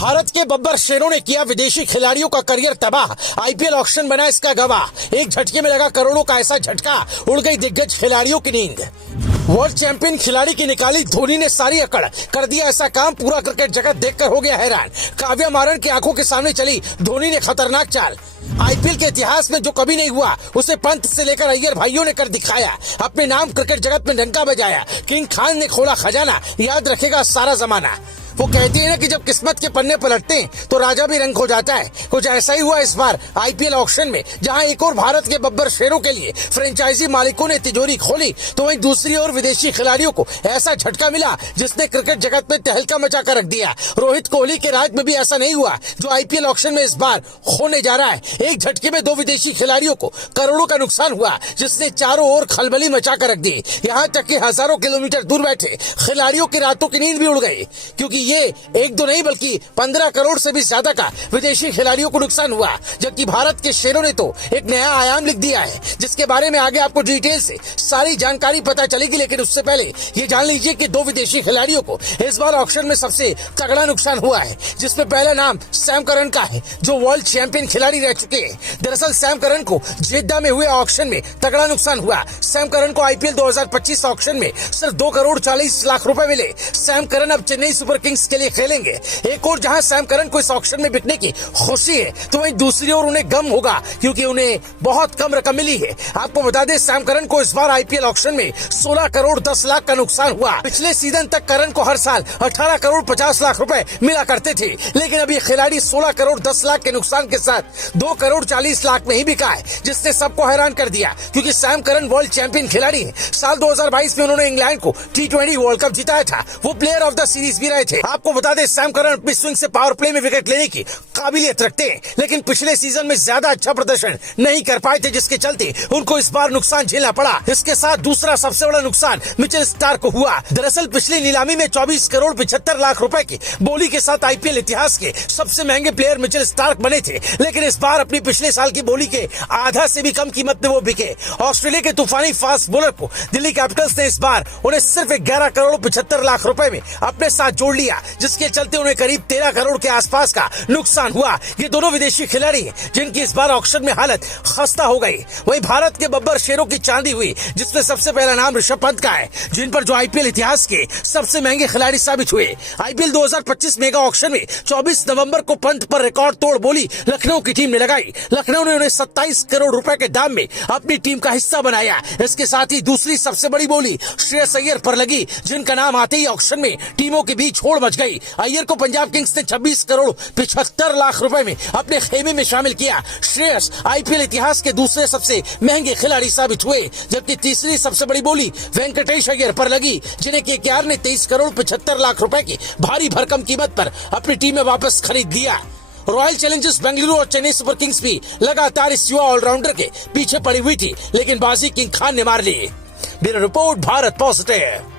भारत के बब्बर शेरों ने किया विदेशी खिलाड़ियों का करियर तबाह। आईपीएल ऑक्शन बना इसका गवाह। एक झटके में लगा करोड़ों का ऐसा झटका, उड़ गई दिग्गज खिलाड़ियों की नींद। वर्ल्ड चैंपियन खिलाड़ी की निकाली धोनी ने सारी अकड़, कर दिया ऐसा काम पूरा क्रिकेट जगत देखकर हो गया हैरान। काव्या मारन की आंखों के सामने चली धोनी ने खतरनाक चाल। आईपीएल के इतिहास में जो कभी नहीं हुआ उसे पंत से लेकर अय्यर भाइयों ने कर दिखाया। अपने नाम क्रिकेट जगत में डंका बजाया। किंग खान ने खोला खजाना, याद रखेगा सारा जमाना। वो कहती है ना कि जब किस्मत के पन्ने पलटते हैं तो राजा भी रंग हो जाता है। कुछ ऐसा ही हुआ इस बार आईपीएल ऑक्शन में, जहां एक और भारत के बब्बर शेरों के लिए फ्रेंचाइजी मालिकों ने तिजोरी खोली तो वहीं दूसरी ओर विदेशी खिलाड़ियों को ऐसा झटका मिला जिसने क्रिकेट जगत में तहलका मचा कर रख दिया। रोहित कोहली के राज में भी ऐसा नहीं हुआ जो आईपीएल ऑक्शन में इस बार होने जा रहा है। एक झटके में दो विदेशी खिलाड़ियों को करोड़ों का नुकसान हुआ जिसने चारों ओर खलबली मचा कर रख दी। यहाँ तक कि हजारों किलोमीटर दूर बैठे खिलाड़ियों की रातों की नींद भी उड़ गई, क्योंकि ये एक दो नहीं बल्कि 15 करोड़ से भी ज्यादा का विदेशी खिलाड़ियों को नुकसान हुआ। जबकि भारत के शेरों ने तो एक नया आयाम लिख दिया है, जिसके बारे में आगे आपको डिटेल से सारी जानकारी पता चलेगी। लेकिन उससे पहले ये जान लीजिए कि दो विदेशी खिलाड़ियों को इस बार ऑक्शन में सबसे तगड़ा नुकसान हुआ है, जिसमें पहला नाम सैम करन का है, जो वर्ल्ड चैंपियन खिलाड़ी रह चुके हैं। दरअसल सैम करन को जेद्दा में हुए ऑक्शन में तगड़ा नुकसान हुआ। सैम करन को आईपीएल 2025 ऑक्शन में सिर्फ 2 करोड़ 40 लाख रुपए मिले। सैम करन अब चेन्नई सुपर किंग्स के लिए खेलेंगे। एक और जहां सैम करन को इस ऑक्शन में बिकने की खुशी है, तो वहीं दूसरी ओर उन्हें गम होगा, क्योंकि उन्हें बहुत कम रकम मिली है। आपको बता दें, सैम करन को इस बार आईपीएल ऑक्शन में 16 करोड़ 10 लाख का नुकसान हुआ। पिछले सीजन तक करन को हर साल 18 करोड़ 50 लाख रुपए मिला करते थे, लेकिन अभी खिलाड़ी 16 करोड़ 10 लाख के नुकसान के साथ 2 करोड़ 40 लाख में ही बिका है, जिसने सबको हैरान कर दिया। क्योंकि सैम करन वर्ल्ड चैंपियन खिलाड़ी है। साल 2022 में उन्होंने इंग्लैंड को T20 वर्ल्ड कप जिताया था। वो प्लेयर ऑफ द सीरीज भी रहे थे। आपको बता दें, सैम करन अपनी स्विंग से पावर प्ले में विकेट लेने की काबिलियत रखते हैं, लेकिन पिछले सीजन में ज्यादा अच्छा प्रदर्शन नहीं कर पाए थे, जिसके चलते उनको इस बार नुकसान झेलना पड़ा। इसके साथ दूसरा सबसे बड़ा नुकसान मिचेल स्टार्क को हुआ। दरअसल पिछली नीलामी में 24 करोड़ 75 लाख रुपए की बोली के साथ आईपीएल इतिहास के सबसे महंगे प्लेयर मिचेल स्टार्क बने थे, लेकिन इस बार अपनी पिछले साल की बोली के आधा से भी कम कीमत में वो बिके। ऑस्ट्रेलिया के तूफानी फास्ट बॉलर को दिल्ली कैपिटल्स ने इस बार उन्हें सिर्फ 11 करोड़ 75 लाख रुपए में अपने साथ जोड़ लिया, जिसके चलते उन्हें करीब 13 करोड़ के आसपास का नुकसान हुआ। ये दोनों विदेशी खिलाड़ी हैं जिनकी इस बार ऑक्शन में हालत खस्ता हो गई। वहीं भारत के बब्बर शेरों की चांदी हुई, जिसमें सबसे पहला नाम ऋषभ पंत का है, जिन पर जो आईपीएल इतिहास के सबसे महंगे खिलाड़ी साबित हुए। आईपीएल 2025 मेगा ऑक्शन में 24 नवंबर को पंत पर रिकॉर्ड तोड़ बोली लखनऊ की टीम ने लगाई। लखनऊ ने उन्हें 27 करोड़ रुपए के दाम में अपनी टीम का हिस्सा बनाया। इसके साथ ही दूसरी सबसे बड़ी बोली श्रेयस अय्यर पर लगी, जिनका नाम आते ही ऑक्शन में टीमों के बीच होड़ मच गई। अय्यर को पंजाब किंग्स ने 26 करोड़ 75 लाख रुपए में अपने खेमे में शामिल किया। श्रेयस आईपीएल इतिहास के दूसरे सबसे महंगे खिलाड़ी साबित हुए। जबकि तीसरी सबसे बड़ी बोली वेंकटेश अय्यर पर लगी, जिन्हें केकेआर ने 23 करोड़ 75 लाख रुपए की भारी भरकम कीमत पर अपनी टीम में वापस खरीद लिया। रॉयल चैलेंजर्स बेंगलुरु और चेन्नई सुपर किंग्स भी लगातार इस युवा ऑलराउंडर के पीछे पड़ी हुई थी, लेकिन बाजी किंग खान ने मार ली। Bureau report, Bharat positive.